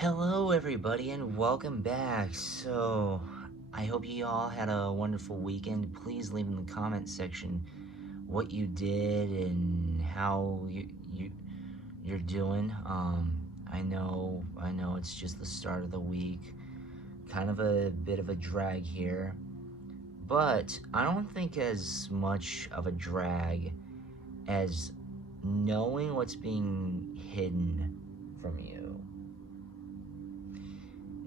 Hello everybody and welcome back. So I hope you all had a wonderful weekend. Please leave in the comment section what you did and how you're doing. I know it's just the start of the week. Kind of a bit of a drag here. But I don't think as much of a drag as knowing what's being hidden from you.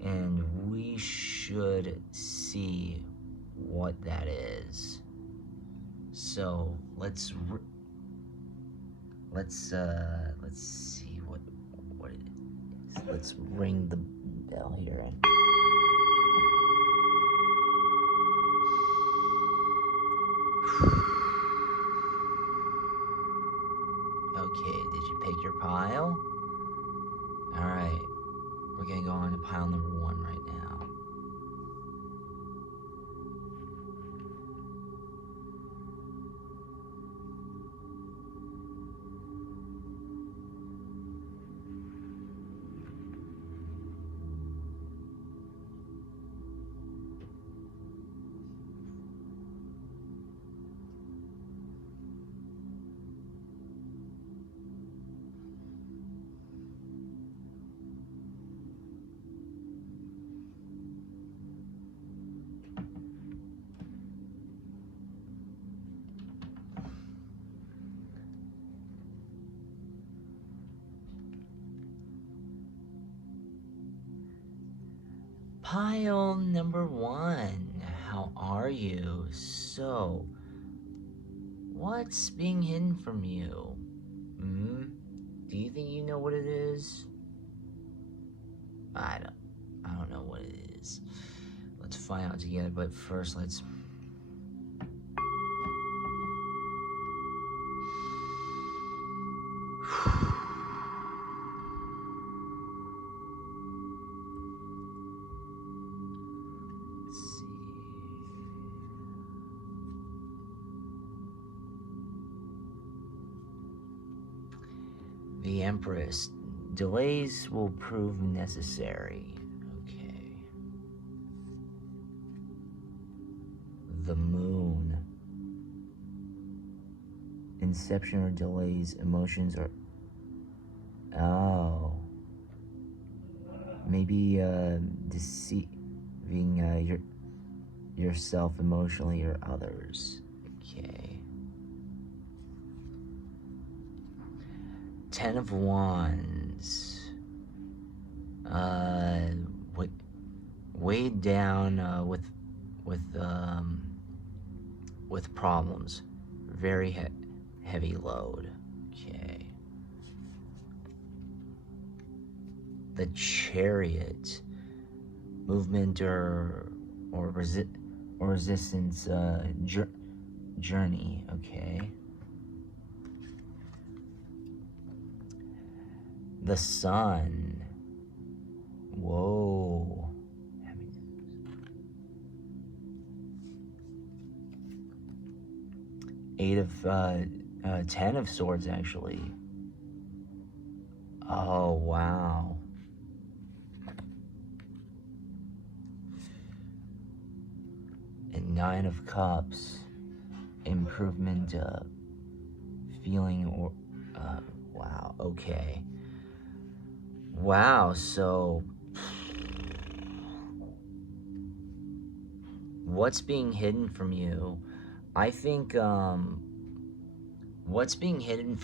And we should see what that is. So let's see what it is. Let's ring the bell here. Okay, did you pick your pile? All right, we're gonna go on to pile number 1 right now. Pile number 1, how are you? So, what's being hidden from you? Do you think you know what it is? I don't know what it is. Let's find out together, but first let's... The Empress. Delays will prove necessary. Okay. The Moon. Inception or delays. Emotions are... Oh. Maybe deceiving yourself emotionally or others. Okay. 10 of Wands. Weighed down with problems. Very heavy load. Okay. The Chariot. Movement or resistance journey. Okay. The Sun. Whoa. 10 of Swords, actually. Oh, wow. And 9 of Cups. Improvement, feeling, or, wow, okay. Wow, so what's being hidden from you? I think what's being hidden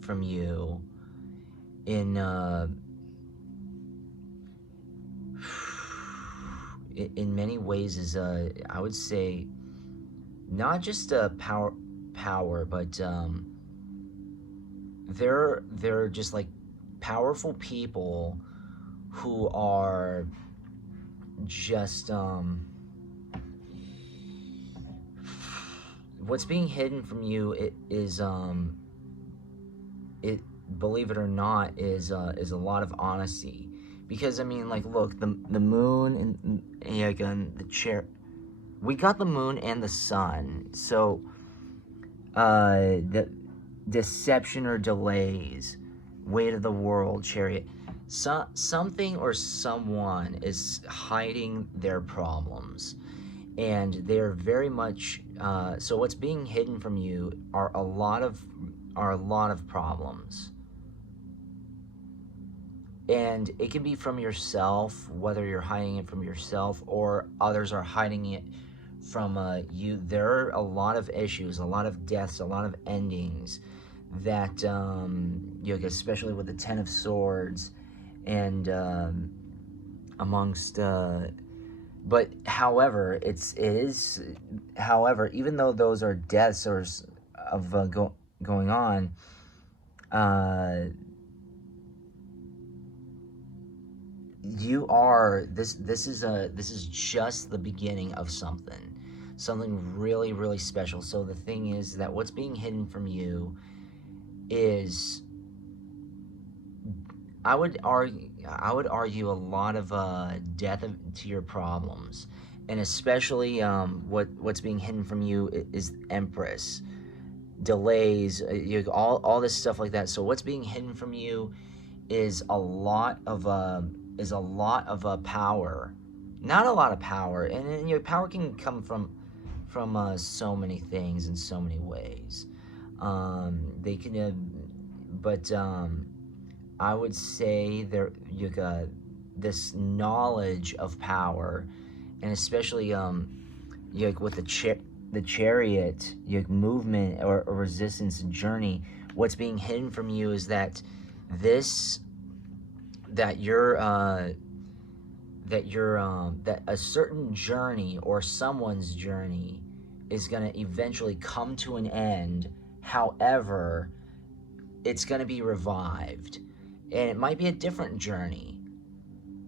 from you in many ways is I would say not just power, but they're just like powerful people who are just what's being hidden from you is believe it or not is a lot of honesty, because I mean, like, look, the moon and again the chair, we got the moon and the sun, so the deception or delays, weight of the world, Chariot, Something or someone is hiding their problems, and they're very much so what's being hidden from you are a lot of problems, and it can be from yourself, whether you're hiding it from yourself or others are hiding it from you. There are a lot of issues, a lot of deaths, a lot of endings that especially with the Ten of Swords and amongst but however however, even though those are deaths or of going on, uh, you are this is just the beginning of something really, really special. So the thing is that what's being hidden from you is, I would argue a lot of death to your problems, and especially what's being hidden from you is Empress, delays, all this stuff like that. So what's being hidden from you is a lot of power, not a lot of power, and your power can come from so many things in so many ways. They can, but I would say there you got this knowledge of power, and especially with the chariot movement or resistance journey. What's being hidden from you is that this that you're that a certain journey or someone's journey is going to eventually come to an end. However, it's going to be revived, and it might be a different journey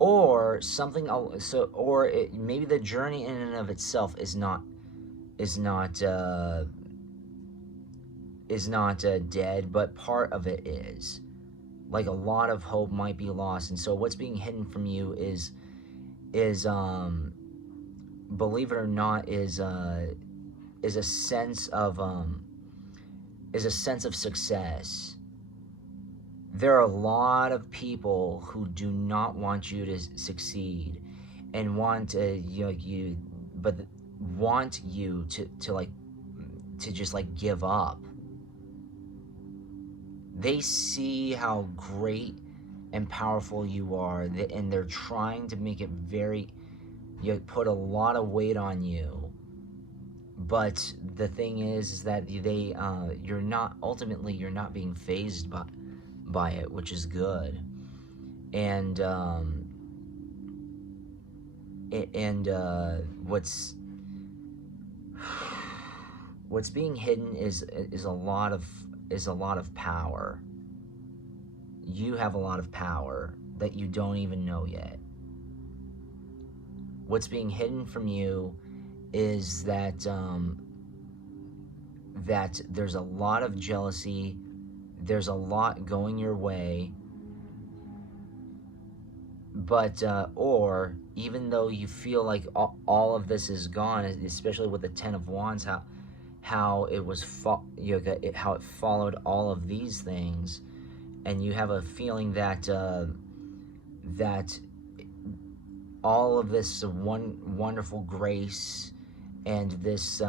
or something. So, or maybe the journey in and of itself is not dead, but part of it is. Like, a lot of hope might be lost, and so what's being hidden from you is believe it or not, is a sense of success. There are a lot of people who do not want you to succeed and want but want you to just give up. They see how great and powerful you are, and they're trying to make it put a lot of weight on you. But the thing is that you're not being fazed by it, which is good. And what's being hidden is a lot of power. You have a lot of power that you don't even know yet. What's being hidden from you is that that there's a lot of jealousy, there's a lot going your way, but or even though you feel like all of this is gone, especially with the Ten of Wands, how it was how it followed all of these things, and you have a feeling that that all of this wonderful grace and this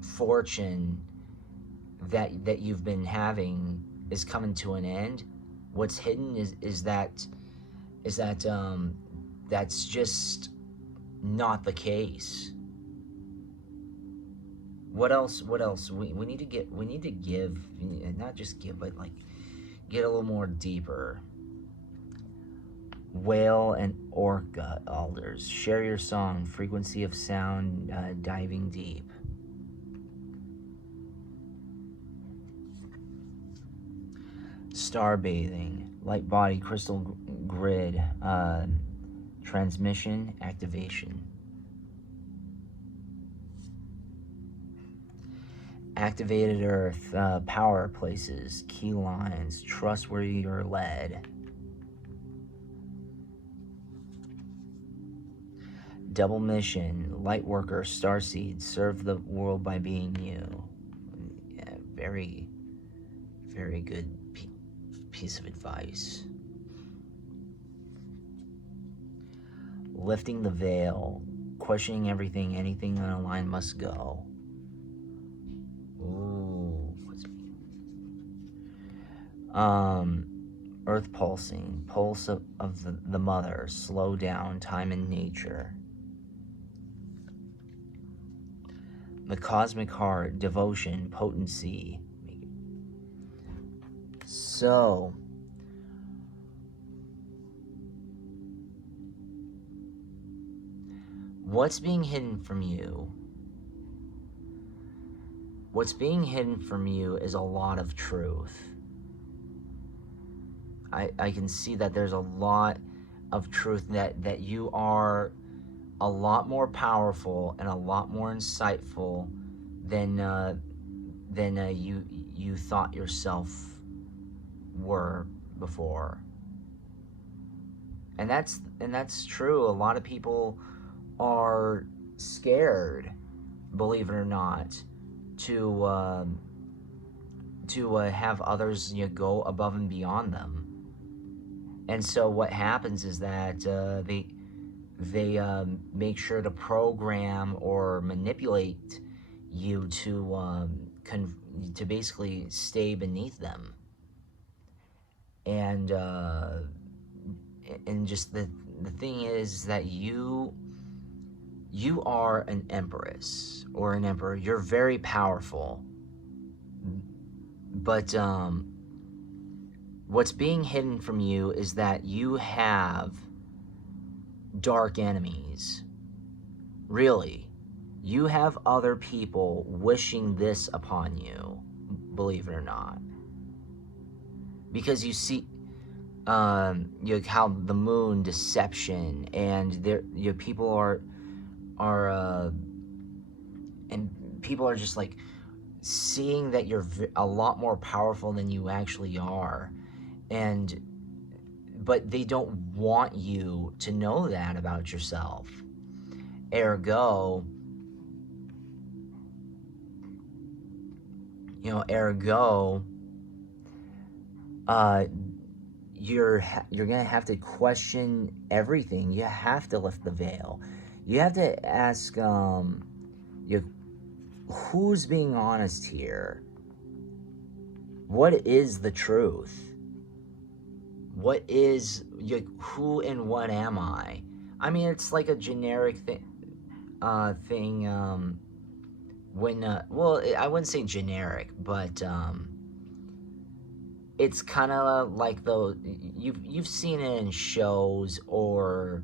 fortune that you've been having is coming to an end. What's hidden is that that's just not the case. What else we need to give, not just give, but get a little more deeper. Whale and orca alders, share your song, frequency of sound, diving deep. Star bathing, light body, crystal grid, transmission, activation. Activated earth, power places, key lines, trust where you're led. Double mission, light worker, starseed, serve the world by being you. Yeah, very, very good piece of advice. lifting the veil, questioning everything, anything unaligned must go. Ooh, earth pulsing, pulse of the mother, slow down, time and nature. The cosmic heart, devotion, potency. So, what's being hidden from you? What's being hidden from you is a lot of truth. I can see that there's a lot of truth that you are a lot more powerful and a lot more insightful than you thought yourself were before. And that's true. A lot of people are scared, believe it or not, to have others go above and beyond them. And so what happens is that they make sure to program or manipulate you to basically stay beneath them. And just the thing is that you are an empress or an emperor. You're very powerful, but what's being hidden from you is that you have dark enemies. Really, you have other people wishing this upon you, believe it or not. Because you see how the moon deception, and there people are and people are just like seeing that you're a lot more powerful than you actually are, but they don't want you to know that about yourself. Ergo, you're gonna have to question everything. You have to lift the veil. You have to ask, who's being honest here? What is the truth? What is, who and what am I? I mean, it's like a generic thing. When I wouldn't say generic, but it's kind of like though you've seen it in shows or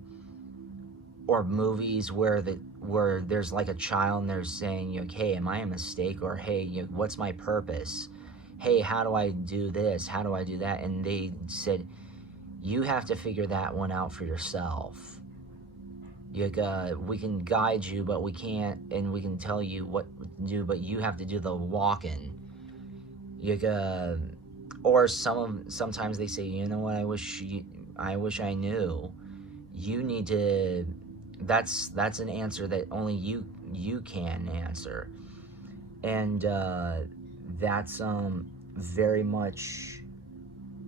movies where there's like a child and they're saying, hey, am I a mistake? Or hey, what's my purpose? Hey, how do I do this? How do I do that? And they said, you have to figure that one out for yourself. We can guide you, but we can't, and we can tell you what to do, but you have to do the walking. Or sometimes they say, you know what, I wish I knew. You need to. That's an answer that only you can answer, and that's very much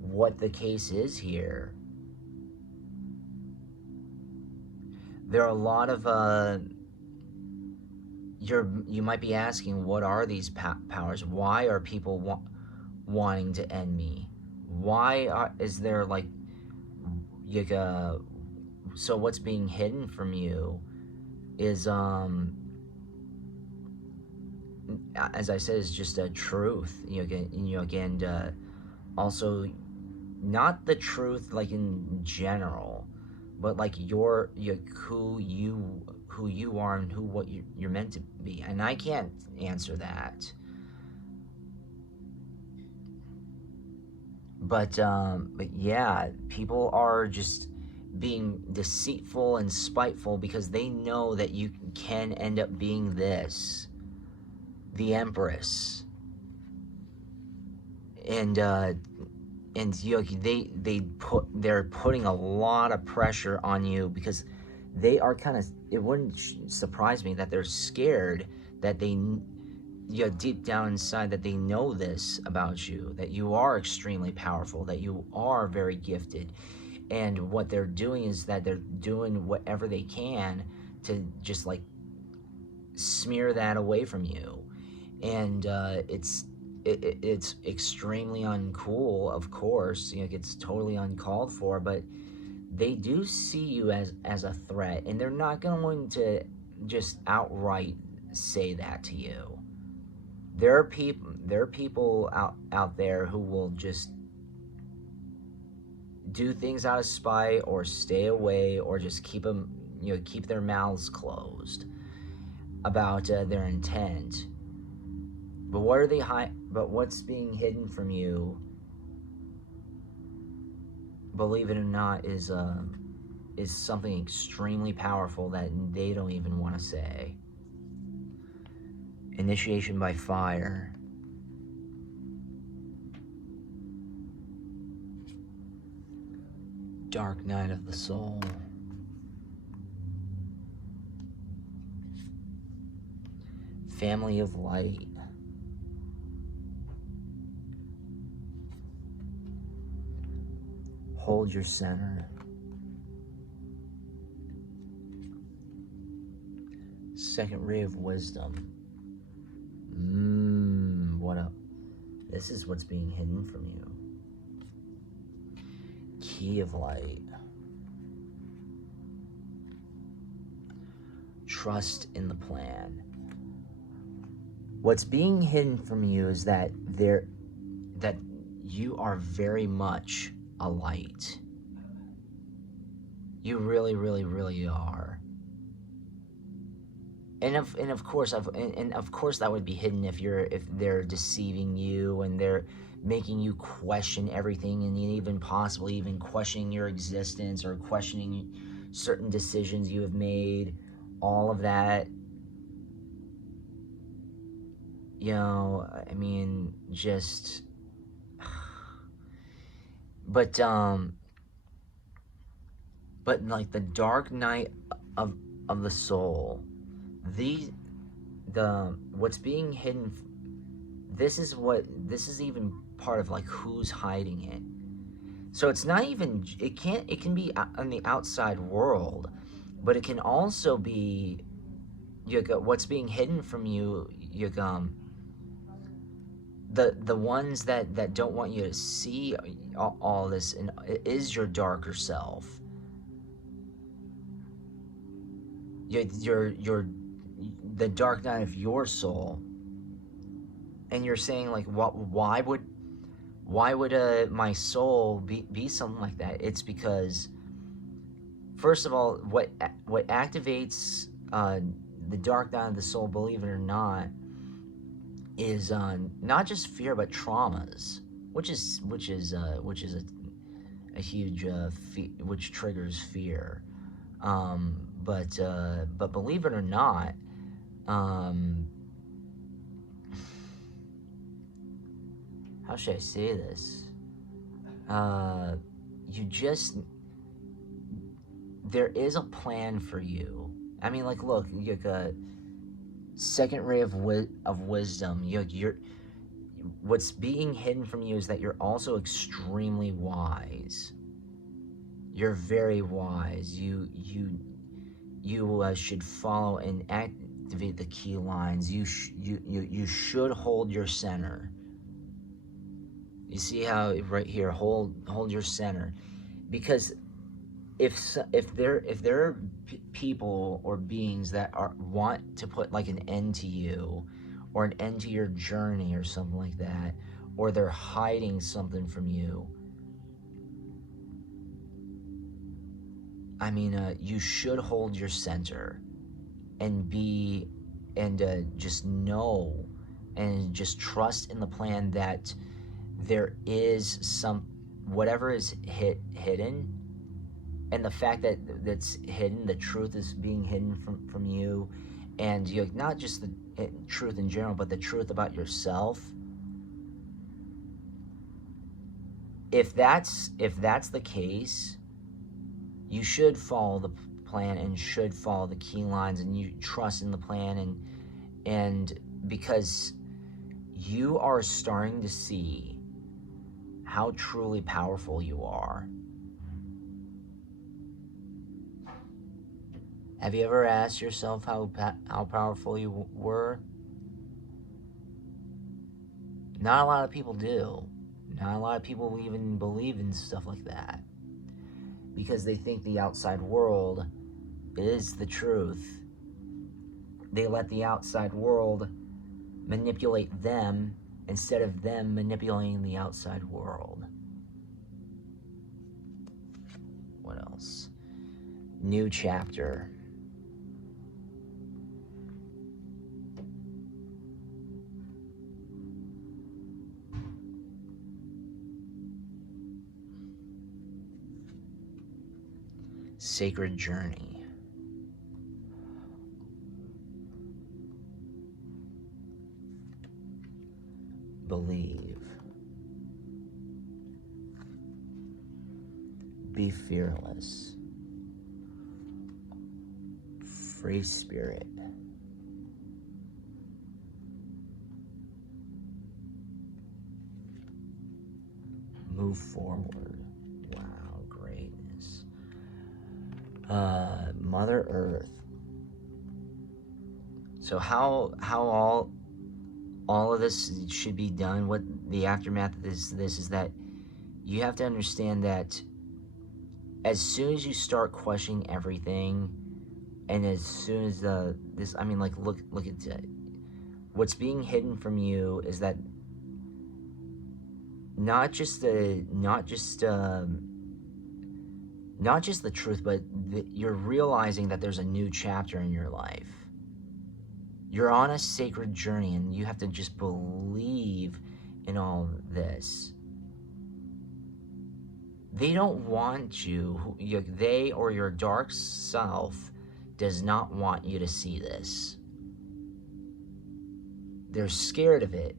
what the case is here. There are a lot of you might be asking, what are these powers? Why are people wanting to end me? Why is there like so what's being hidden from you is as I said, is just a truth. Again, also not the truth like in general, but like who you are and what you're meant to be. And I can't answer that. But yeah, people are just being deceitful and spiteful because they know that you can end up being this, the Empress, and they're putting a lot of pressure on you because they are kind of. It wouldn't surprise me that they're scared that they. Deep down inside that they know this about you, that you are extremely powerful, that you are very gifted, And what they're doing is that they're doing whatever they can to just like smear that away from you. And it's extremely uncool, of course. You know, it's totally uncalled for, but they do see you as a threat, and they're not going to just outright say that to you. There are people out there who will just do things out of spite, or stay away, or just keep their mouths closed about their intent. But what's being hidden from you, believe it or not, is something extremely powerful that they don't even want to say. Initiation by fire. Dark night of the soul. Family of light. Hold your center. Second ray of wisdom. What up? This is what's being hidden from you. Key of light. Trust in the plan. What's being hidden from you is that you are very much a light. You really, really, really are. And of course that would be hidden if they're deceiving you, and they're making you question everything, and even possibly even questioning your existence, or questioning certain decisions you have made. All of that, you know, I mean, just but like the dark night of the soul, what's being hidden, this is even part of like who's hiding it. So it's not even, it can be on the outside world, but it can also be what's being hidden from you. The ones that don't want you to see all this, and is your darker self. Your the dark night of your soul. And you're saying like, why would my soul be something like that? It's because, first of all, what activates the dark night of the soul, believe it or not, is not just fear, but traumas, which is a huge which triggers fear. But believe it or not, how should I say this? There is a plan for you. I mean, like, look, you got second ray of wisdom. What's being hidden from you is that you're also extremely wise. You're very wise. You should follow and activate the key lines. You should hold your center. You see how right here, hold your center, because if there are people or beings that want to put like an end to you, or an end to your journey, or something like that, or they're hiding something from you, I mean, you should hold your center and just know and just trust in the plan that there is whatever is hidden, and the fact that that's hidden, the truth is being hidden from you, and not just the truth in general, but the truth about yourself. If that's the case, you should follow the plan and should follow the key lines, and you trust in the plan, and because you are starting to see how truly powerful you are. Have you ever asked yourself how powerful you were? Not a lot of people do. Not a lot of people even believe in stuff like that. Because they think the outside world is the truth. They let the outside world manipulate them instead of them manipulating the outside world. What else? New chapter. Sacred journey. Believe. Be fearless. Free spirit. Move forward. Wow, greatness. Mother Earth. So how all of this should be done, what the aftermath of this is that you have to understand that as soon as you start questioning everything, and as soon as look at it, what's being hidden from you is that not just the truth, but you're realizing that there's a new chapter in your life. You're on a sacred journey, and you have to just believe in all this. They don't want you, they or your dark self does not want you to see this. They're scared of it.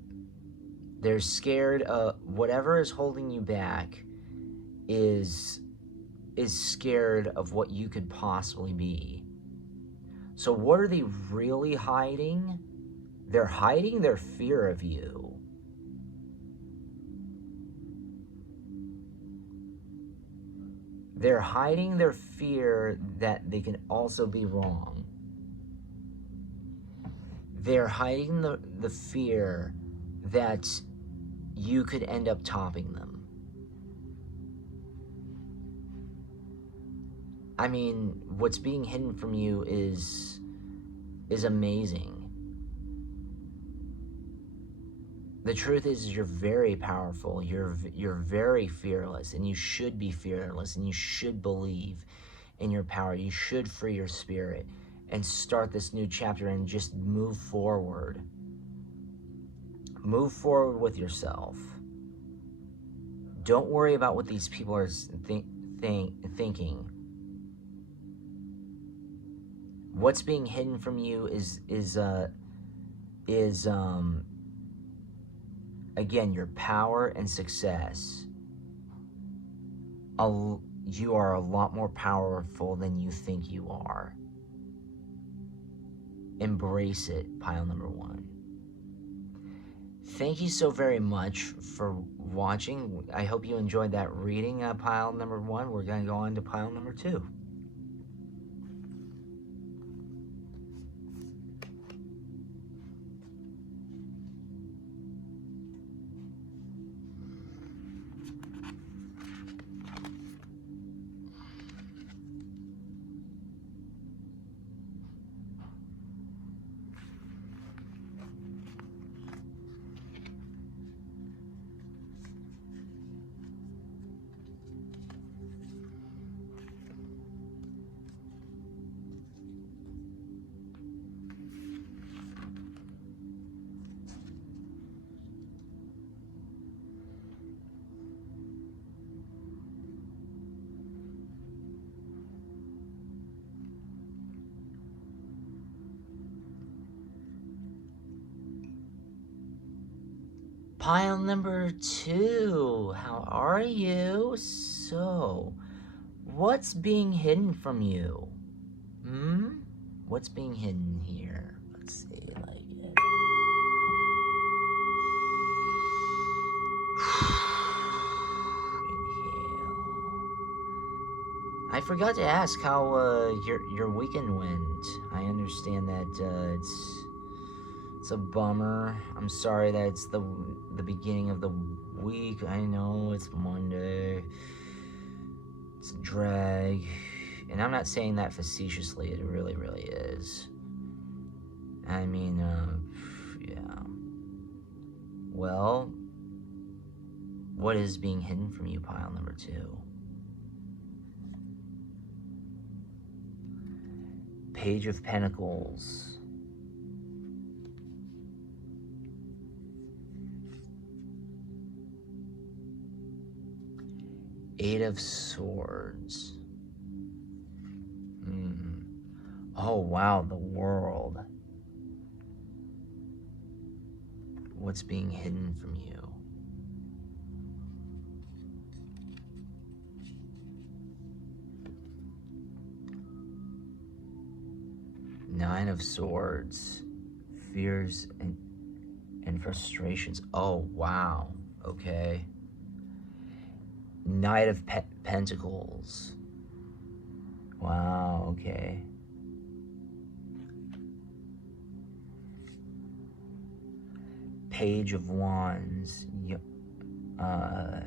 They're scared of whatever is holding you back is scared of what you could possibly be. So what are they really hiding? They're hiding their fear of you. They're hiding their fear that they can also be wrong. They're hiding the fear that you could end up topping them. I mean, what's being hidden from you is amazing. The truth is, you're very powerful. You're very fearless, and you should be fearless, and you should believe in your power. You should free your spirit and start this new chapter and just move forward. Move forward with yourself. Don't worry about what these people are thinking. What's being hidden from you is again, your power and success. You are a lot more powerful than you think you are. Embrace it, pile number one. Thank you so very much for watching. I hope you enjoyed that reading, pile number one. We're going to go on to pile number two. Pile number two, how are you? So, what's being hidden from you? What's being hidden here? Let's see, like it. Inhale. I forgot to ask how your weekend went. I understand that it's a bummer. I'm sorry that it's the beginning of the week. I know it's Monday. It's a drag. And I'm not saying that facetiously. It really, really is. I mean, yeah. Well, what is being hidden from you, pile number 2? Page of Pentacles. Eight of Swords. Oh, wow, the World. What's being hidden from you? Nine of Swords. Fears and frustrations. Oh, wow. Okay. Knight of Pentacles. Wow, okay. Page of Wands. Okay.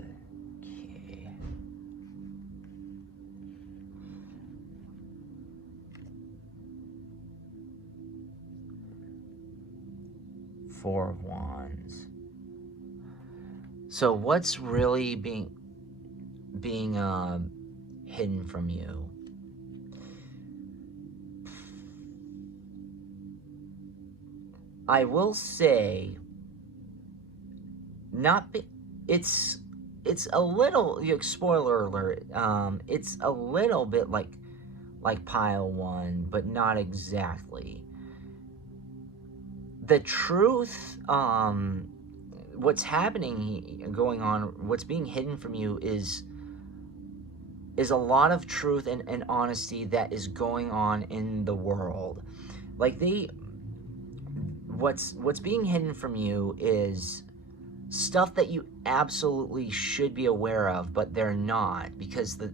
Four of Wands. So what's really being hidden from you? I will say, it's a little, spoiler alert, it's a little bit like pile 1, but not exactly. The truth, what's happening, going on, what's being hidden from you is a lot of truth and honesty that is going on in the world. Like what's being hidden from you is stuff that you absolutely should be aware of, but they're not, because the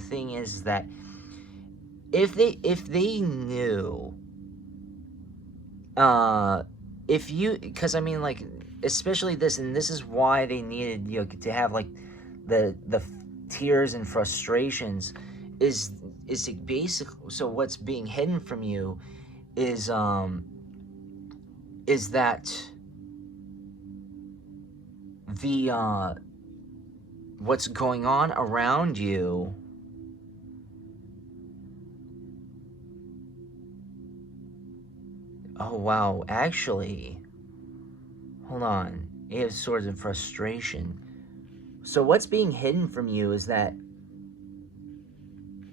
thing is that if they knew, because I mean, like, especially this, and this is why they needed, to have like the tears and frustrations, is basically, so what's being hidden from you is that the what's going on around you oh wow, actually, hold on, Eight of Swords and frustration. So what's being hidden from you is that,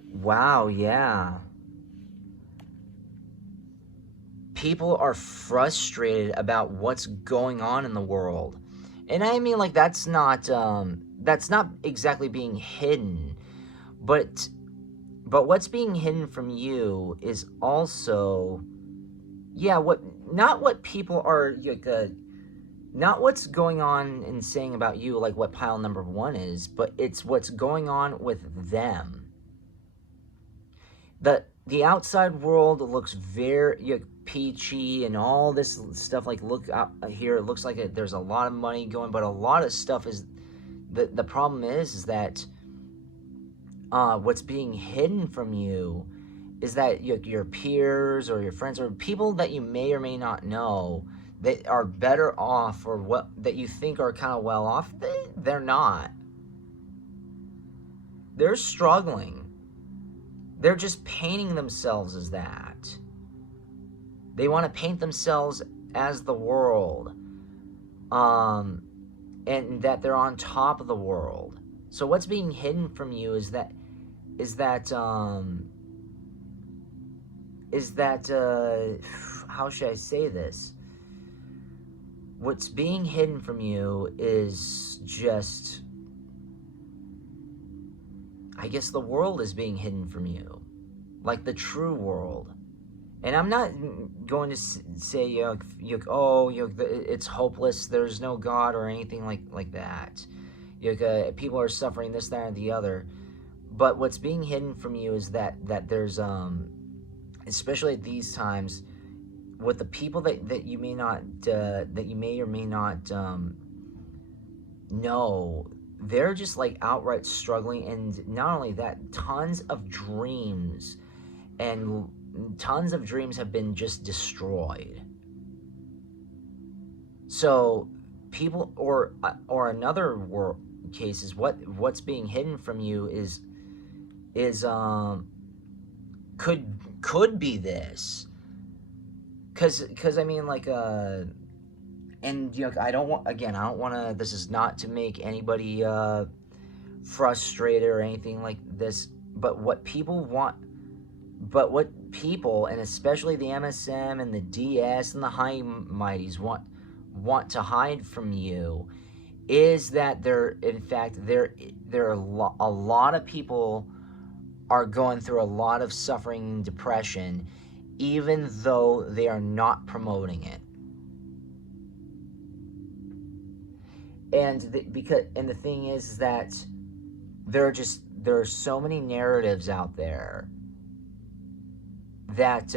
wow, yeah, people are frustrated about what's going on in the world. And I mean, like, that's not exactly being hidden, but what's being hidden from you is also, yeah, not what people are, like, not what's going on and saying about you, like what pile number 1 is, but it's what's going on with them. The outside world looks very peachy and all this stuff. Like, look out here, it looks like there's a lot of money going, but a lot of stuff is, the problem is that what's being hidden from you is that your peers or your friends or people that you may or may not know that are better off, or what that you think are kind of well off, they're not. They're struggling. They're just painting themselves as that. They want to paint themselves as the world, and that they're on top of the world. So what's being hidden from you is that how should I say this? What's being hidden from you is just, I guess the world is being hidden from you, like the true world. And I'm not going to say, it's hopeless, there's no God or anything like that. People are suffering this, that, and the other. but what's being hidden from you is that there's especially at these times, with the people that you may not that you may or may not know, they're just like outright struggling. And not only that, tons of dreams have been just destroyed. So people, or another case is what's being hidden from you is could be this, because I mean, like, and you know, I don't want to, this is not to make anybody frustrated or anything like this, but what people, and especially the MSM and the DS and the high mighties want to hide from you is that there are a lot of people are going through a lot of suffering and depression, even though they are not promoting it. And the thing is that there are so many narratives out there that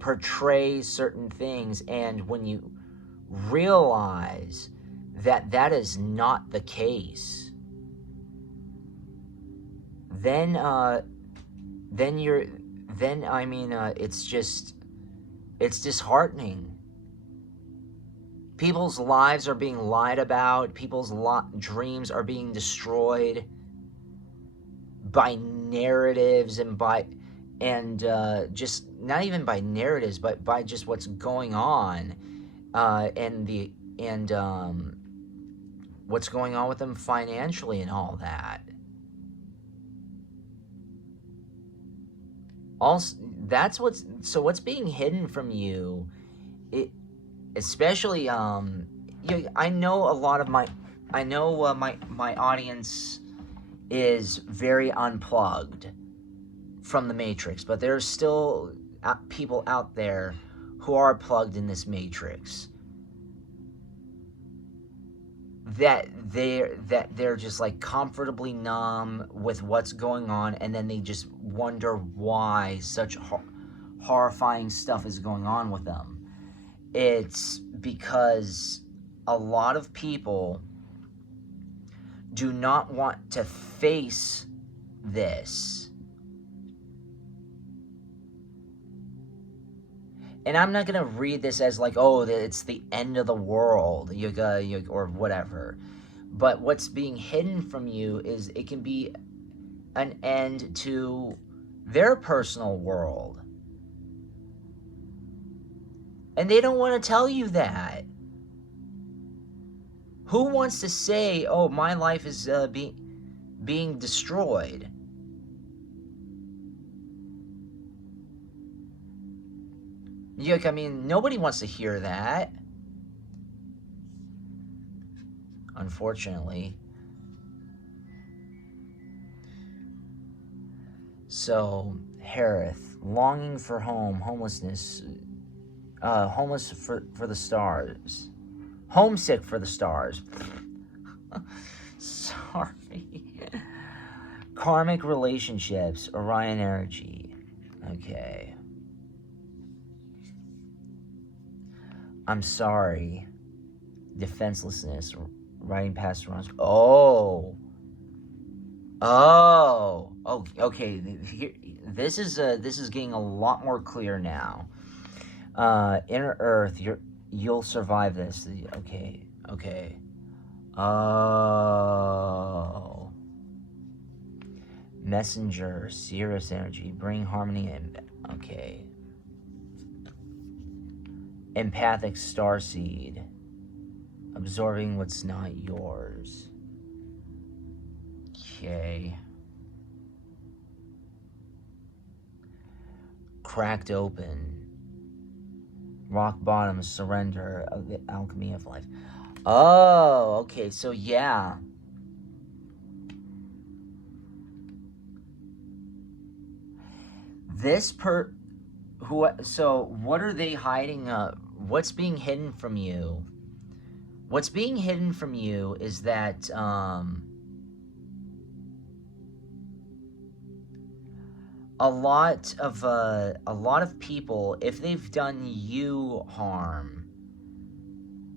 portray certain things, and when you realize that is not the case, then it's disheartening. People's lives are being lied about. People's dreams are being destroyed by narratives and just not even by narratives, but by just what's going on, and what's going on with them financially and all that. Also, what's being hidden from you, especially I know a lot of my audience is very unplugged from the matrix, but there's still people out there who are plugged in this matrix, that they're just like comfortably numb with what's going on, and then they just wonder why such horrifying stuff is going on with them. It's because a lot of people do not want to face this. And I'm not going to read this as like, oh, it's the end of the world, or whatever. But what's being hidden from you is it can be an end to their personal world. And they don't want to tell you that. Who wants to say, oh, my life is being destroyed? I mean, nobody wants to hear that, unfortunately. So, Harith, longing for home, homelessness, homeless for the stars, homesick for the stars. Sorry. Karmic relationships, Orion energy. Okay. I'm sorry. Defenselessness, riding past wrongs. Okay. This is getting a lot more clear now. Inner Earth, you'll survive this. Okay. Oh. Messenger, Sirius energy, bring harmony in. Okay. Empathic starseed, absorbing what's not yours. Okay. Cracked open. Rock bottom, surrender of the alchemy of life. Oh, okay, so yeah. So what are they hiding? What's being hidden from you? What's being hidden from you is that a lot of people, if they've done you harm,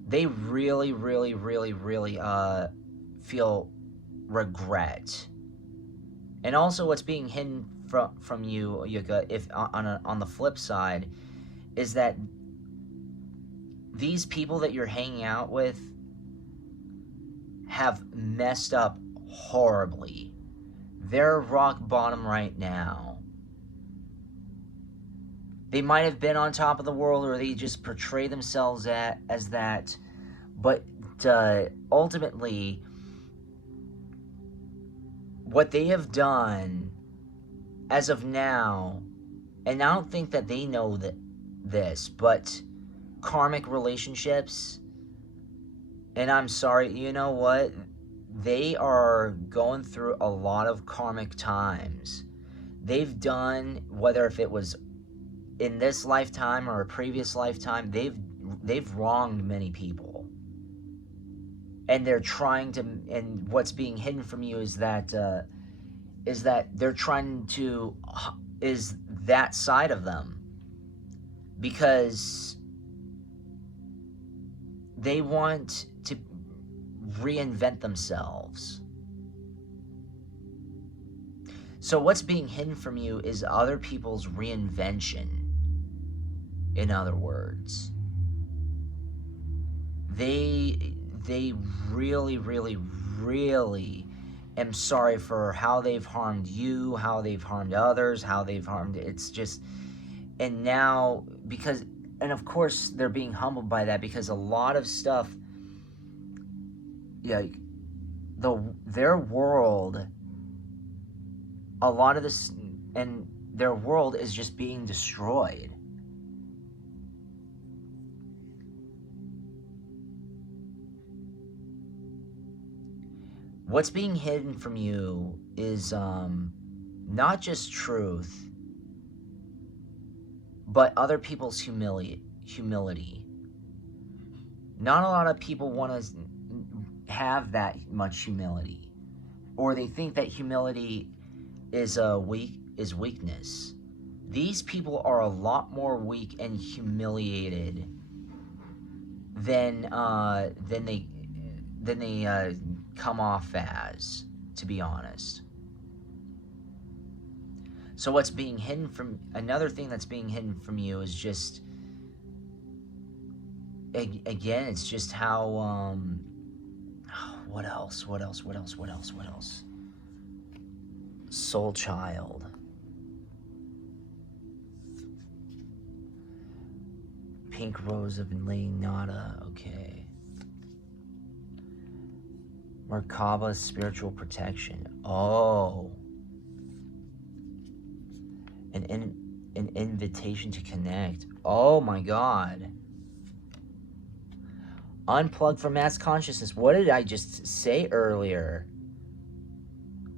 they really, really, really, really feel regret. And also, what's being hidden from you, Yuka, if on the flip side, is that these people that you're hanging out with have messed up horribly. They're rock bottom right now. They might have been on top of the world, or they just portray themselves as that. But ultimately, what they have done as of now, and I don't think that they know this, but karmic relationships, and I'm sorry, you know what? They are going through a lot of karmic times. They've done, whether if it was in this lifetime or a previous lifetime, they've wronged many people. And they're trying to, and what's being hidden from you is that they're trying to, is that side of them. Because they want to reinvent themselves. So what's being hidden from you is other people's reinvention. In other words, they really, really, really am sorry for how they've harmed you, how they've harmed others, how they've harmed, it's just, and now, because, and of course they're being humbled by that, because a lot of stuff, yeah, their world, a lot of this, and their world is just being destroyed. What's being hidden from you is not just truth, but other people's humility. Not a lot of people want to have that much humility, or they think that humility is weakness. These people are a lot more weak and humiliated than they come off as, to be honest. So what's being hidden from, another thing that's being hidden from you is just, again, it's just how, what else? Soul child. Pink rose of laying nada, okay. Merkaba's spiritual protection. Oh. An invitation to connect. Oh my God. Unplug from mass consciousness. What did I just say earlier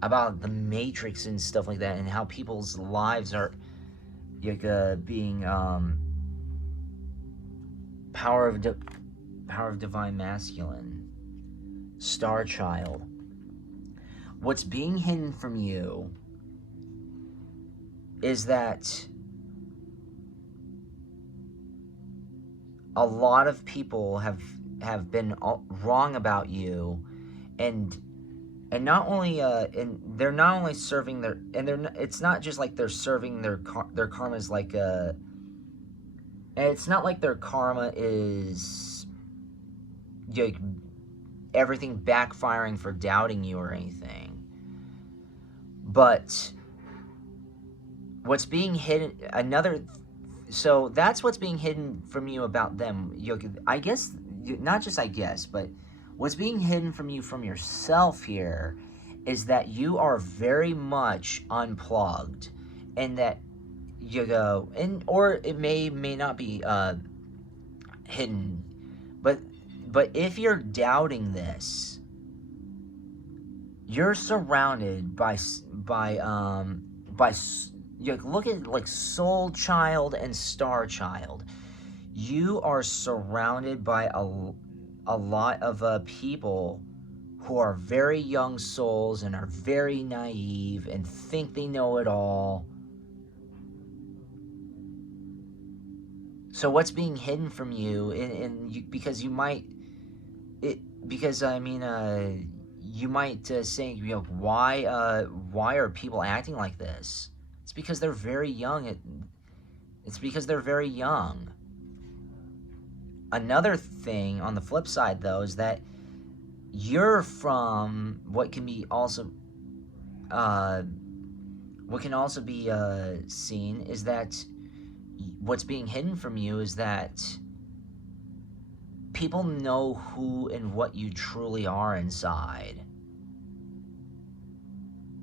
about the Matrix and stuff like that, and how people's lives are being power of divine masculine. Star child. What's being hidden from you is that a lot of people have been wrong about you, and not only and they're not only serving their, and it's not just like they're serving their karma's like and it's not like their karma is everything backfiring for doubting you or anything. But what's being hidden, so that's what's being hidden from you about them. I guess, not just I guess, but what's being hidden from you from yourself here is that you are very much unplugged, and that or it may not be hidden, but if you're doubting this, you're surrounded by look at like soul child and star child. You are surrounded by a lot of people who are very young souls and are very naive and think they know it all. So what's being hidden from you, because you might, you might say, why are people acting like this? It's because they're very young. It's because they're very young. Another thing on the flip side, though, is that you're from what can also be seen is that what's being hidden from you is that people know who and what you truly are inside.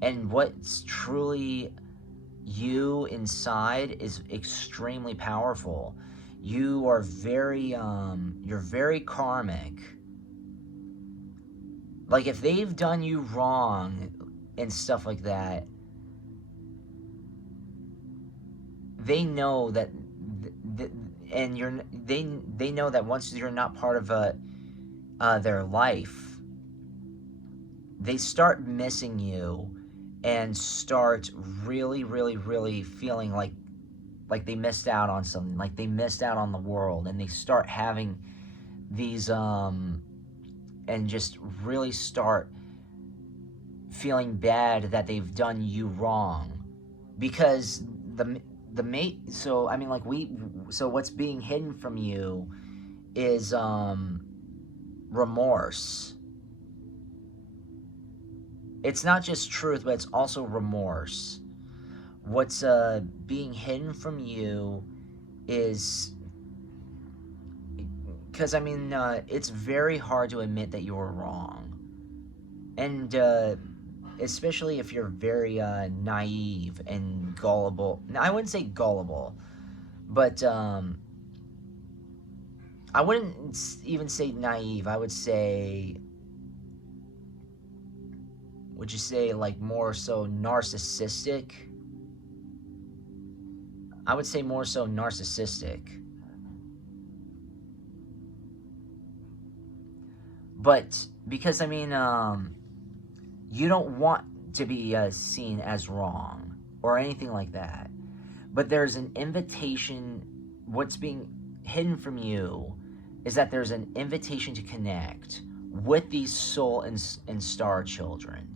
And what's truly you inside is extremely powerful. You are you're very karmic. Like, if they've done you wrong and stuff like that, they know that, they know that once you're not part of their life, they start missing you and start really, really, really feeling like they missed out on something, like they missed out on the world, and they start having these and just really start feeling bad that they've done you wrong, because the mate. So I mean, so what's being hidden from you is remorse. It's not just truth, but it's also remorse. What's being hidden from you is, because I mean, it's very hard to admit that you were wrong, and especially if you're very naive and gullible. Now, I wouldn't say gullible, but I wouldn't even say naive. I would say, would you say like more so narcissistic? I would say more so narcissistic. But because I mean, you don't want to be seen as wrong or anything like that. But there's an invitation. What's being hidden from you is that there's an invitation to connect with these soul and star children.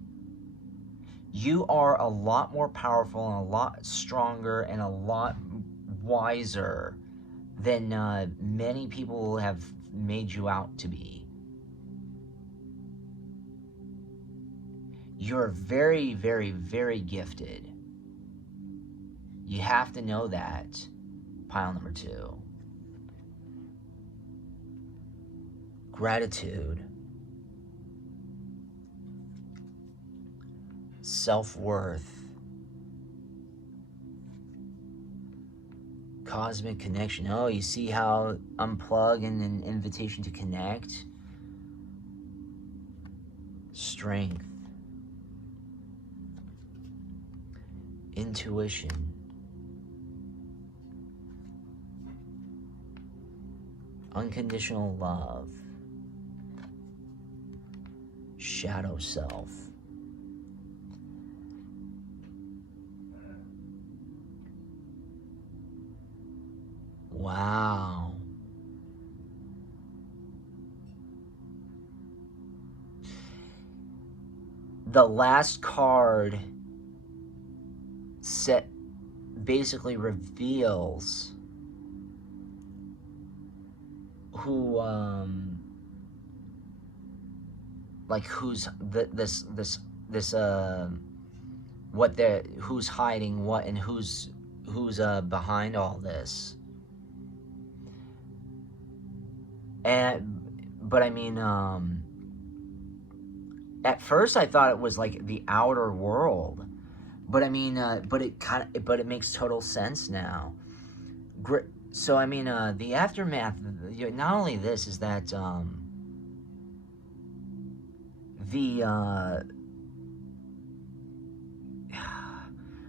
You are a lot more powerful and a lot stronger and a lot wiser than many people have made you out to be. You're very, very, very gifted. You have to know that. Pile number 2. Gratitude. Self-worth. Cosmic connection. Oh, you see how unplug and an invitation to connect? Strength. Intuition. Unconditional love. Shadow self. Wow. The last card set basically reveals who who's who's hiding what and who's behind all this. But I mean, at first I thought it was like the outer world, but I mean, but it makes total sense now. So I mean, the aftermath. Not only this is that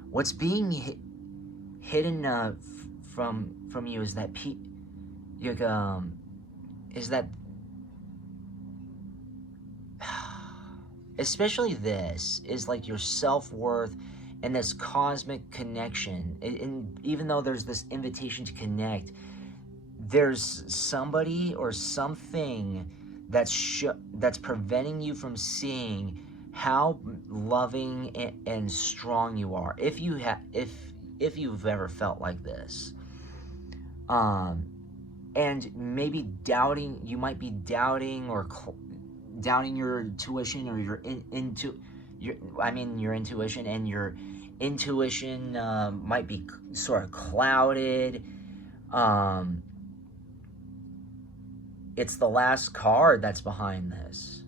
what's being hidden from you is that is that, especially this is like your self-worth and this cosmic connection. And even though there's this invitation to connect, there's somebody or something that's preventing you from seeing how loving and strong you are. If you've ever felt like this, um, and maybe doubting, you might be doubting or doubting your intuition or your intuition, and your intuition might be sort of clouded. Um, it's the last card that's behind this.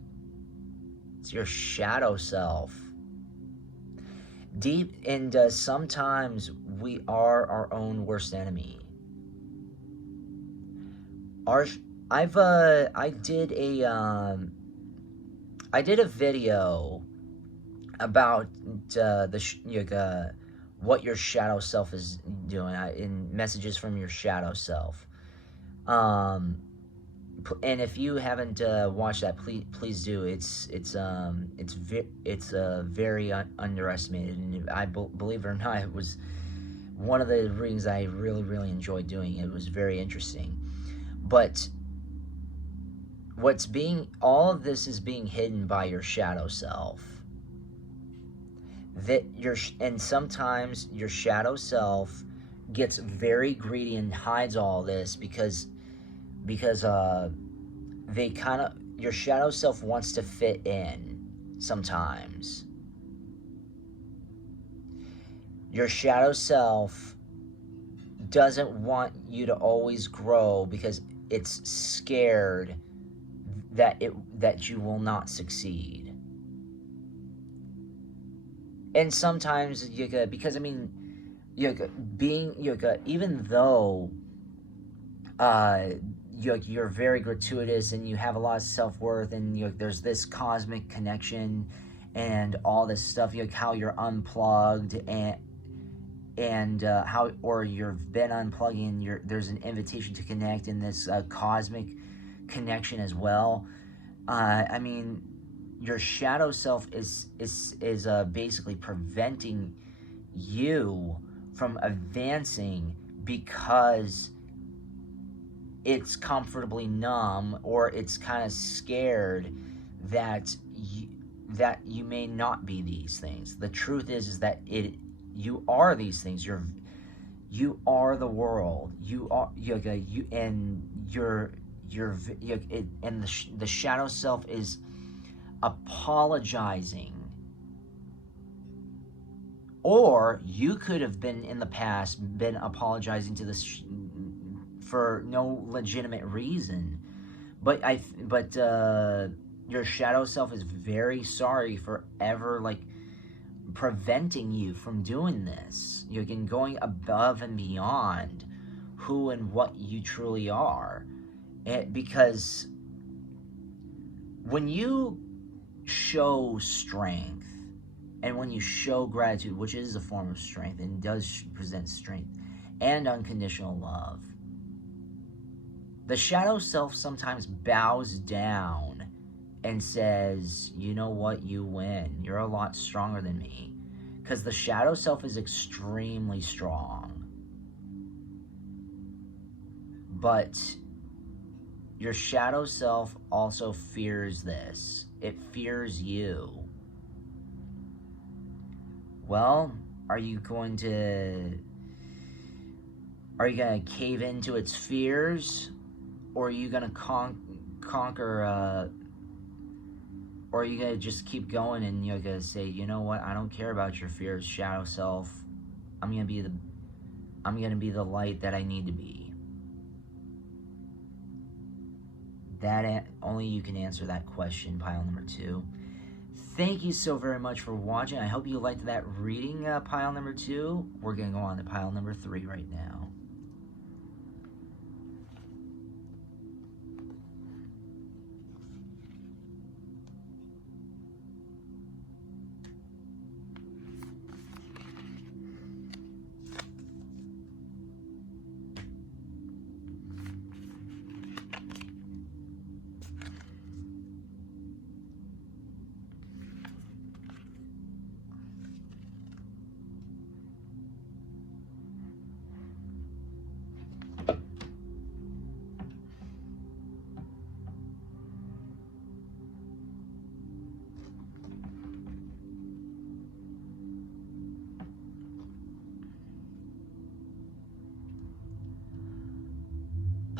It's your shadow self. Deep, and sometimes we are our own worst enemy. Our, I did a video about what your shadow self is doing, in messages from your shadow self. And if you haven't watched that, please do. It's very underestimated, and believe it or not, it was one of the readings I really enjoyed doing. It was very interesting, but all of this is being hidden by your shadow self. And sometimes your shadow self gets very greedy and hides all this because they kind of, your shadow self wants to fit in. Sometimes your shadow self doesn't want you to always grow because it's scared that you will not succeed. And sometimes because even though you're very gratuitous and you have a lot of self-worth, and there's this cosmic connection and all this stuff, how you're unplugged, and how, or you've been unplugging, and there's an invitation to connect in this cosmic connection as well. Your shadow self is basically preventing you from advancing because it's comfortably numb, or it's kind of scared that you may not be these things. The truth is that you are these things. You are the world. You are the shadow self is apologizing. Or you could have been in the past been apologizing to this for no legitimate reason, but your shadow self is very sorry for ever preventing you from doing this. You're going above and beyond who and what you truly are, because when you show strength, and when you show gratitude, which is a form of strength and does present strength and unconditional love, the shadow self sometimes bows down and says, you know what, you win. You're a lot stronger than me. Because the shadow self is extremely strong. But your shadow self also fears this. It fears you. Well, are you going to cave into its fears, or are you going to conquer, or are you going to just keep going and you're going to say, you know what, I don't care about your fears, shadow self. I'm going to be the light that I need to be. That only you can answer that question, pile number 2. Thank you so very much for watching. I hope you liked that reading, pile number 2. We're going to go on to pile number 3 right now.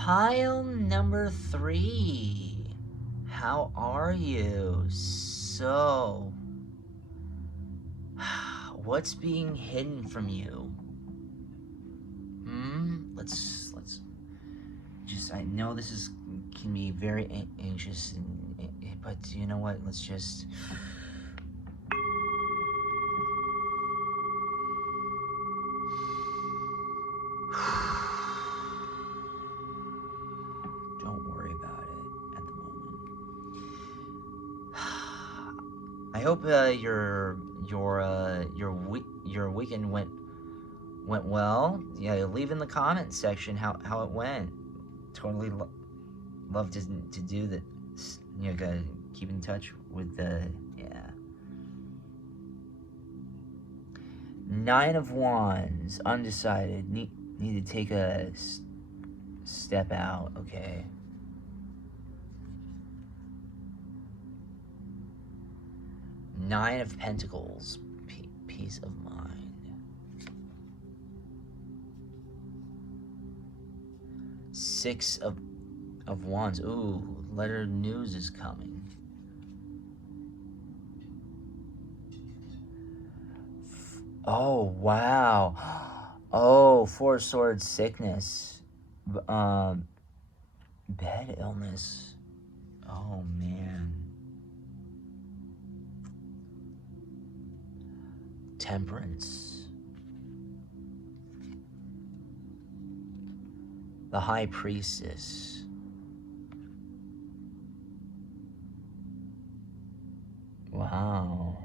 Pile number 3. How are you? So, what's being hidden from you? Let's just, I know this can be very anxious, but you know what? Let's just. Don't worry about it at the moment. I hope your weekend went well. Yeah, leave in the comment section how it went. Totally love to do that. You know, gotta keep in touch with the yeah. 9 of Wands, undecided. Need to take a step out. Okay. Nine of Pentacles, peace of mind. Six of Wands. Ooh, letter news is coming. Oh, wow. Oh, 4 of Swords, sickness. Bed illness. Oh, man. Temperance. The High Priestess. Wow.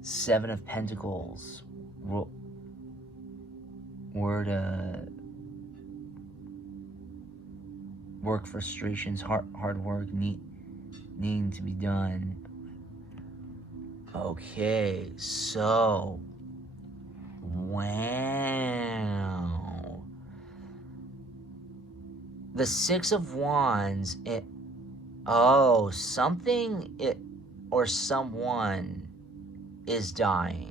Seven of Pentacles. Work frustrations, hard work needing to be done. Okay, so wow. The Six of Wands, something or someone is dying.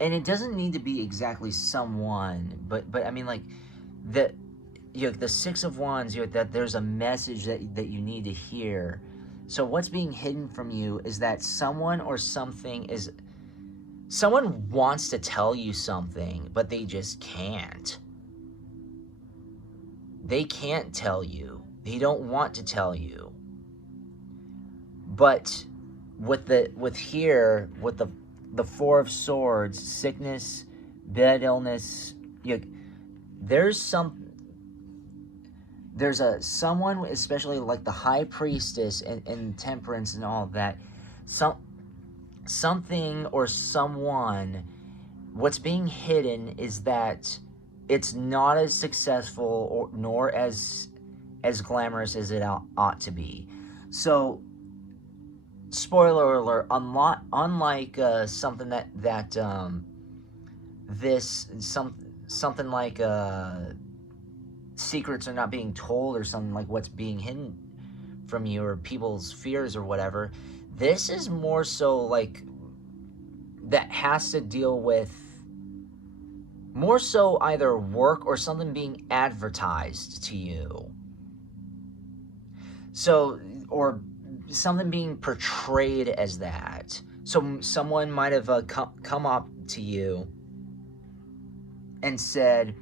And it doesn't need to be exactly someone, but I mean, like, the Six of Wands, that there's a message that you need to hear. So what's being hidden from you is that someone or something someone wants to tell you something, but they just can't. They can't tell you. They don't want to tell you. But with the Four of Swords, sickness, bed illness, there's someone, especially like the High Priestess and Temperance and all of that, something or someone, what's being hidden is that it's not as successful nor as glamorous as it ought to be. So, spoiler alert, unlike something something like secrets are not being told, or something like what's being hidden from you, or people's fears or whatever, this is more so like that has to deal with more so either work or something being advertised to you. So, or something being portrayed as that. So someone might have come up to you and said,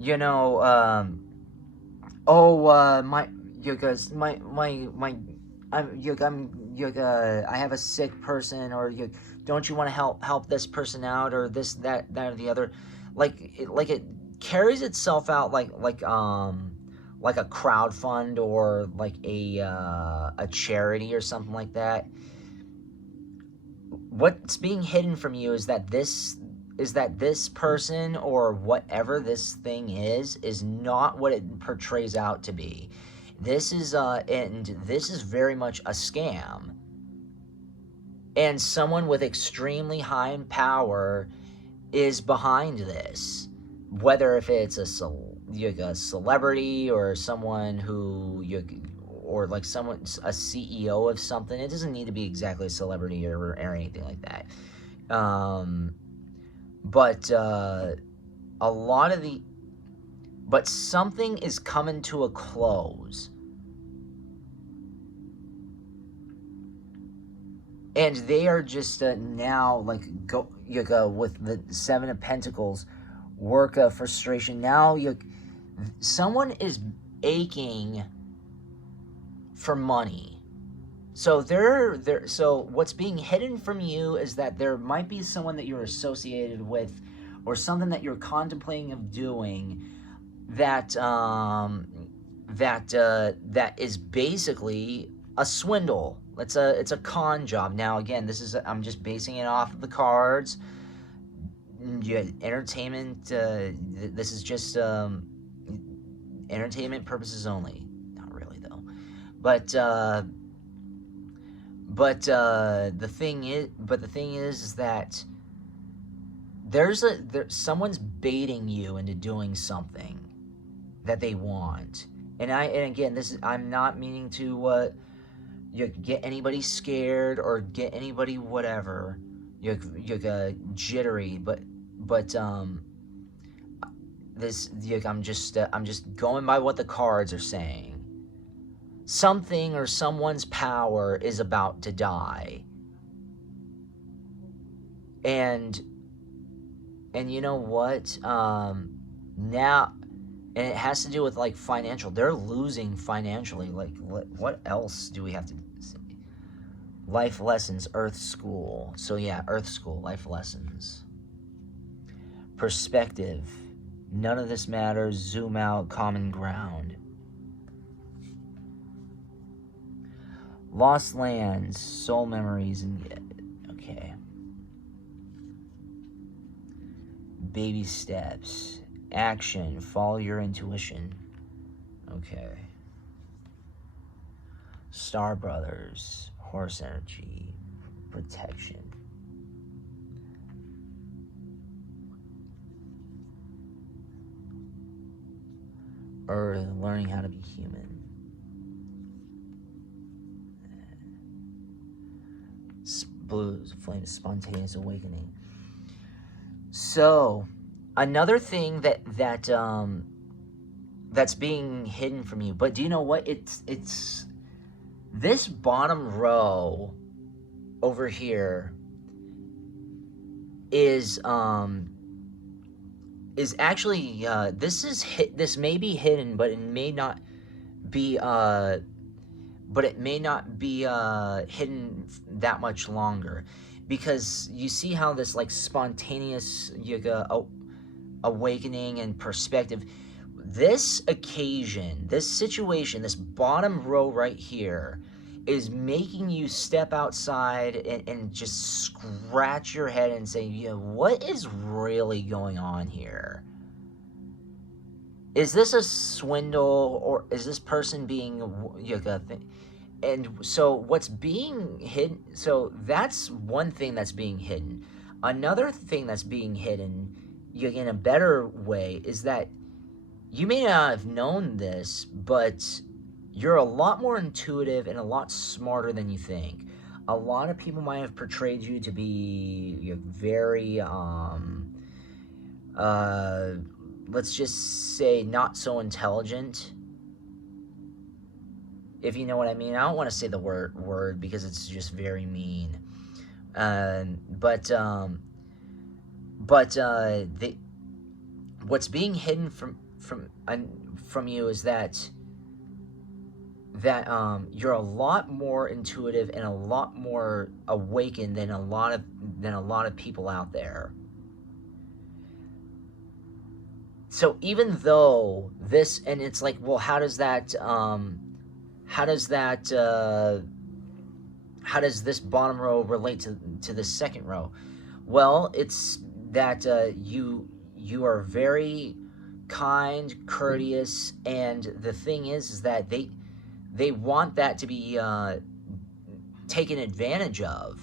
I have a sick person, or don't you want to help this person out, or this, that, or the other. Like it carries itself out like a crowdfund, or like a charity or something like that. What's being hidden from you is that this person, or whatever this thing is not what it portrays out to be. This is very much a scam. And someone with extremely high power is behind this. Whether if it's a celebrity, or someone who or like someone, a CEO of something. It doesn't need to be exactly a celebrity or anything like that. But a lot of the, but something is coming to a close. And they are just now like go with the Seven of Pentacles, work of frustration. Now someone is aching for money. So so what's being hidden from you is that there might be someone that you're associated with, or something that you're contemplating of doing, that that is basically a swindle. It's a con job. Now again, I'm just basing it off of the cards. Yeah, entertainment. This is just entertainment purposes only. Not really though. But the thing is that someone's baiting you into doing something that they want. And again, I'm not meaning to get anybody scared or get anybody whatever, jittery, but I'm just going by what the cards are saying. Something or someone's power is about to die. And you know what? Now, and it has to do with like financial. They're losing financially. Like what else do we have to say? Life lessons, Earth School. So yeah, Earth School, life lessons. Perspective. None of this matters. Zoom out, common ground. Lost lands, soul memories, and okay. Baby steps. Action. Follow your intuition. Okay. Star Brothers. Horse energy. Protection. Earth. Learning how to be human. Blue flame. Spontaneous awakening. So, another thing that's being hidden from you. But do you know what? It's this bottom row over here is actually this may be hidden, but it may not be hidden that much longer, because you see how this like spontaneous awakening and perspective, this occasion, this situation, this bottom row right here is making you step outside and just scratch your head and say, what is really going on here? Is this a swindle, or is this person being and so what's being hidden? So that's one thing that's being hidden. Another thing that's being hidden, in a better way, is that you may not have known this, but you're a lot more intuitive and a lot smarter than you think. A lot of people might have portrayed you to be very let's just say not so intelligent, if you know what I mean. I don't want to say the word because it's just very mean. But what's being hidden from you is that you're a lot more intuitive and a lot more awakened than a lot of people out there. So even though this, and it's like, well, how does this bottom row relate to the second row? Well, it's that you are very kind, courteous, and the thing is that they want that to be taken advantage of.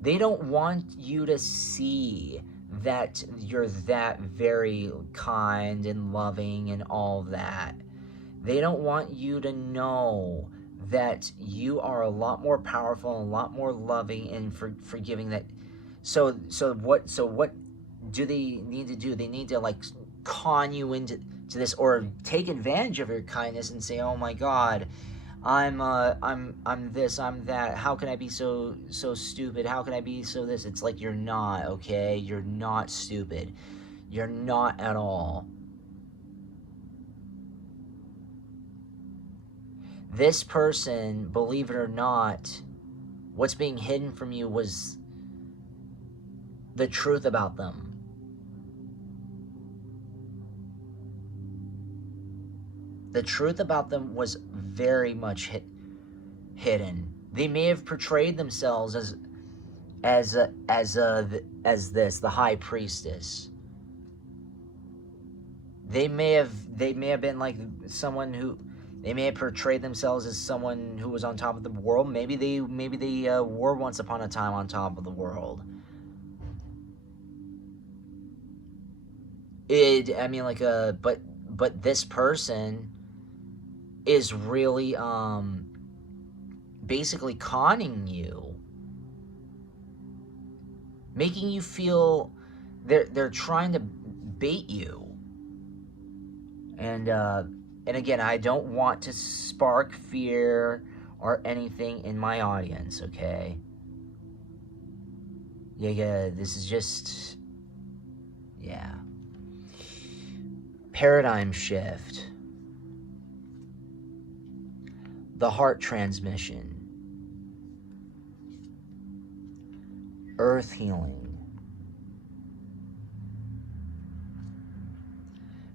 They don't want you to see that you're that very kind and loving and all that. They don't want you to know that you are a lot more powerful and a lot more loving and forgiving. That so what do they need to do? They need to like con you into this, or take advantage of your kindness and say, "Oh my God, I'm this, I'm that. How can I be so stupid? How can I be so this?" It's like, you're not, okay? You're not stupid. You're not at all. This person, believe it or not, what's being hidden from you was the truth about them. The truth about them was very much hidden. They may have portrayed themselves as this, the high priestess. They may have been like someone who, they may have portrayed themselves as someone who was on top of the world. Maybe they were once upon a time on top of the world. I mean, like but this person is really basically conning you, making you feel they're trying to bait you. And again, I don't want to spark fear or anything in my audience, okay? Yeah, this is just, yeah. Paradigm shift. The heart transmission. Earth healing.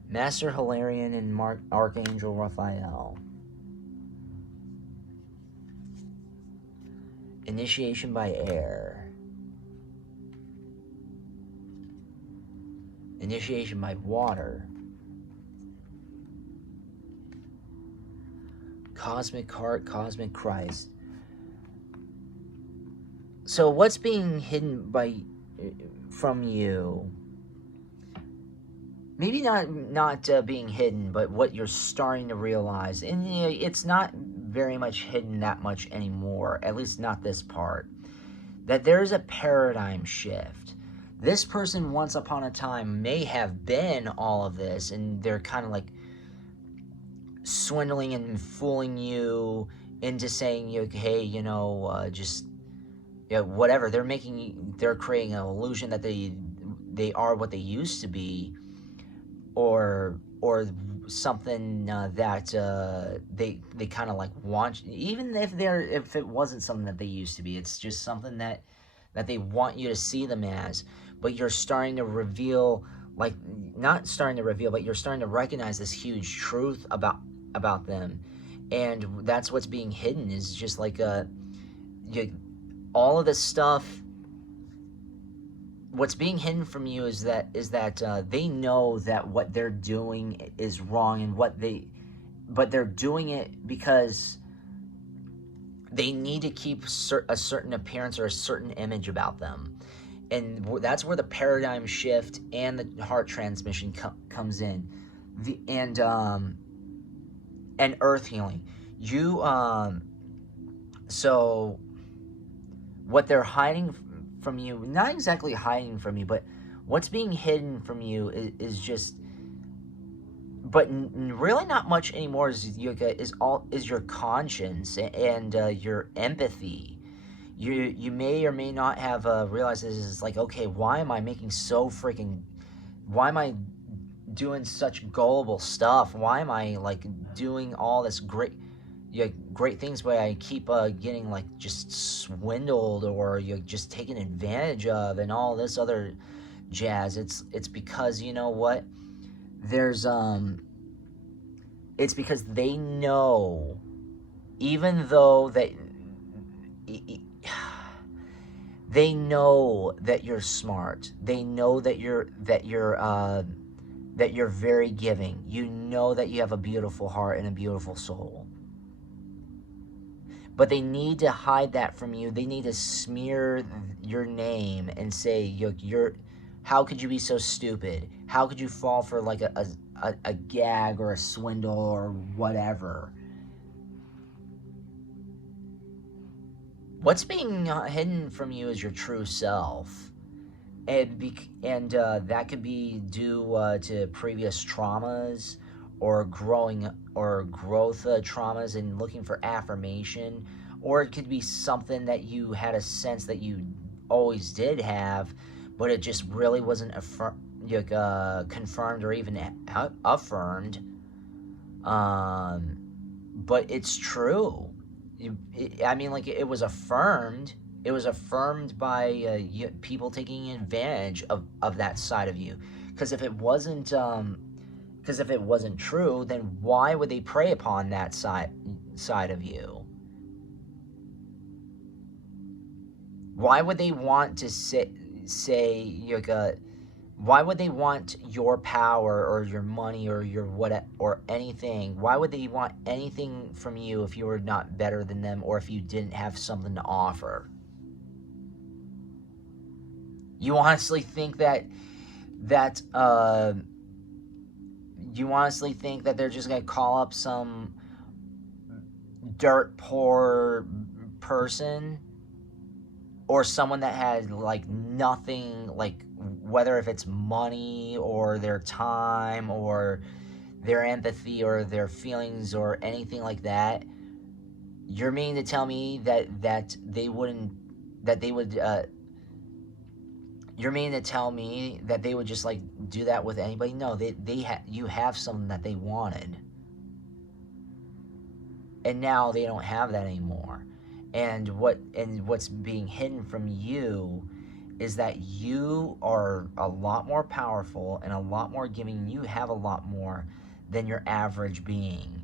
Master Hilarion and Archangel Raphael. Initiation by air. Initiation by water. Cosmic heart, cosmic Christ. So what's being hidden from you? Maybe not being hidden, but what you're starting to realize, and it's not very much hidden that much anymore, at least not this part, that there's a paradigm shift. This person once upon a time may have been all of this, and they're kind of like swindling and fooling you into saying, hey, just whatever. They're creating an illusion that they are what they used to be, or something that they kind of like want, even if it wasn't something that they used to be. It's just something that they want you to see them as. But you're starting to reveal, like, not starting to reveal, but you're starting to recognize this huge truth about them. And that's what's being hidden, is just like all of this stuff. What's being hidden from you is that they know that what they're doing is wrong, and but they're doing it because they need to keep a certain appearance or a certain image about them. And that's where the paradigm shift and the heart transmission comes in. And earth healing. So what they're hiding from you, not exactly hiding from you, but what's being hidden from you is just, but really not much anymore, is your conscience and your empathy. You may or may not have realized this is like, okay, why am I doing such gullible stuff? Why am I like doing all this great things, but I keep getting like just swindled, or you're just taken advantage of, and all this other jazz? It's because, you know what, there's it's because they know, even though they know that you're smart, they know that you're very giving, you know that you have a beautiful heart and a beautiful soul. But they need to hide that from you. They need to smear your name and say, how could you be so stupid? How could you fall for like a gag or a swindle or whatever? What's being hidden from you is your true self. And that could be due to previous traumas or growth traumas and looking for affirmation, or it could be something that you had a sense that you always did have, but it just really wasn't confirmed or even affirmed. But it's true. I mean, like, it was affirmed. It was affirmed by people taking advantage of that side of you. Because if it wasn't true, then why would they prey upon that side of you? Why would they want to why would they want your power or your money or your or anything? Why would they want anything from you if you were not better than them or if you didn't have something to offer? You honestly think that they're just gonna call up some dirt poor person or someone that had like nothing, like whether if it's money or their time or their empathy or their feelings or anything like that? You're meaning to tell me that they wouldn't, that they would you're meaning to tell me that they would just like do that with anybody? No, you have something that they wanted, and now they don't have that anymore. And what's being hidden from you is that you are a lot more powerful and a lot more giving. You have a lot more than your average being.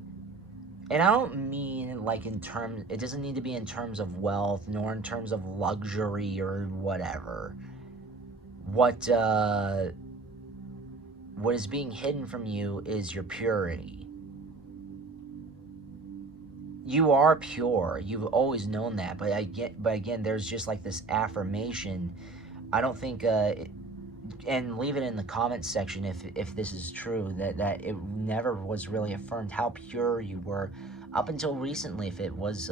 And I don't mean like in terms, it doesn't need to be in terms of wealth nor in terms of luxury or whatever. What is being hidden from you is your purity. You are pure. You've always known that. But again, there's just like this affirmation. I don't think, and leave it in the comments section if this is true, that it never was really affirmed how pure you were up until recently, if it was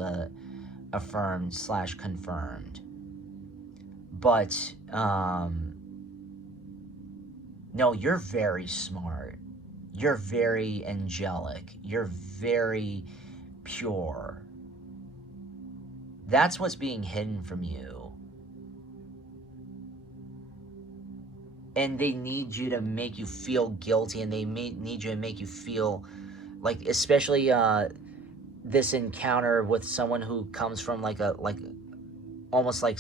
affirmed / confirmed. But no, you're very smart. You're very angelic. You're very pure. That's what's being hidden from you. And they need you to make you feel guilty, and they need you to make you feel like, especially this encounter with someone who comes from like almost like,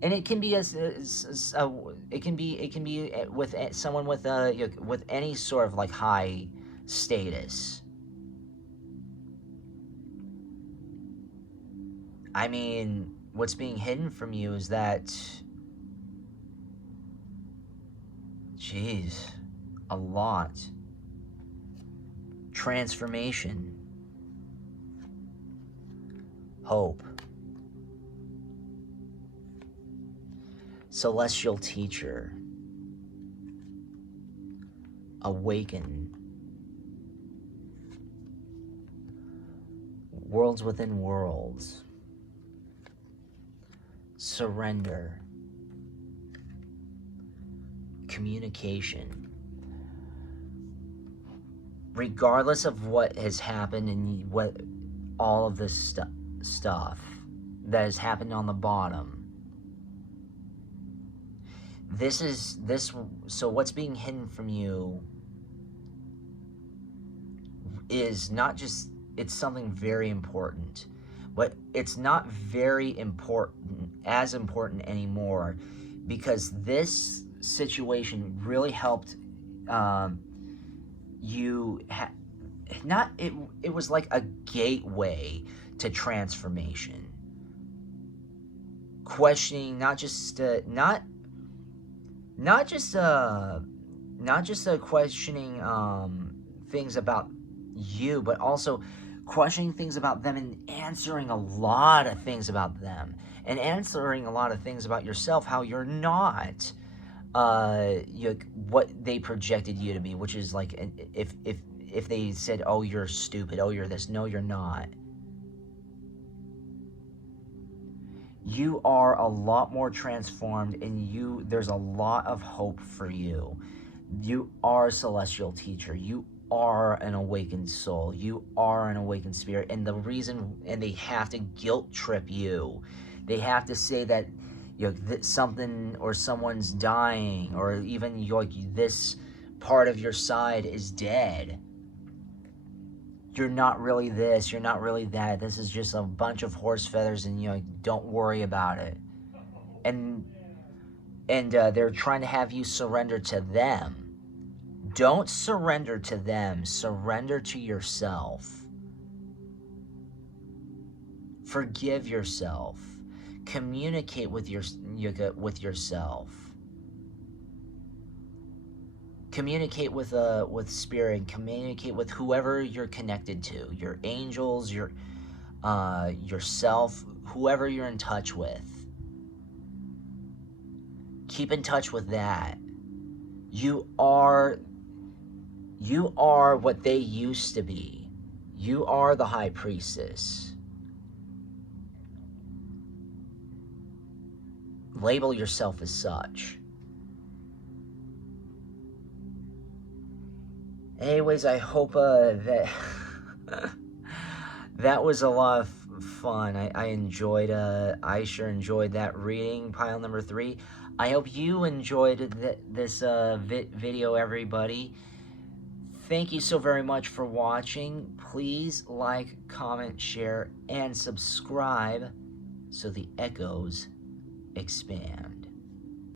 and it can be it can be with someone with any sort of like high status. I mean, what's being hidden from you is that, jeez, a lot. Transformation. Hope. Celestial teacher. Awaken. Worlds within worlds. Surrender. Communication. Regardless of what has happened and what all of this stuff that has happened on the bottom, so what's being hidden from you is not just, it's something very important, but it's not very important, as important anymore, because this situation really helped you it was like a gateway to transformation. Questioning not just questioning things about you, but also questioning things about them and answering a lot of things about them and answering a lot of things about yourself, how you're not what they projected you to be, which is like, if they said, oh, you're stupid, oh, you're this, no, you're not. You are a lot more transformed, and there's a lot of hope for you. You are a celestial teacher. You are an awakened soul. You are an awakened spirit. And they have to guilt trip you. They have to say that, something or someone's dying, or even this part of your side is dead. You're not really this, you're not really that. This is just a bunch of horse feathers, and don't worry about it. And they're trying to have you surrender to them. Don't surrender to them. Surrender to yourself. Forgive yourself. Communicate with yourself. Communicate with spirit. Communicate with whoever you're connected to. Your angels, yourself, whoever you're in touch with. Keep in touch with that. You are what they used to be. You are the high priestess. Label yourself as such. Anyways, I hope that that was a lot of fun. I enjoyed. I sure enjoyed that reading, pile number 3. I hope you enjoyed this video, everybody. Thank you so very much for watching. Please like, comment, share, and subscribe so the echoes expand.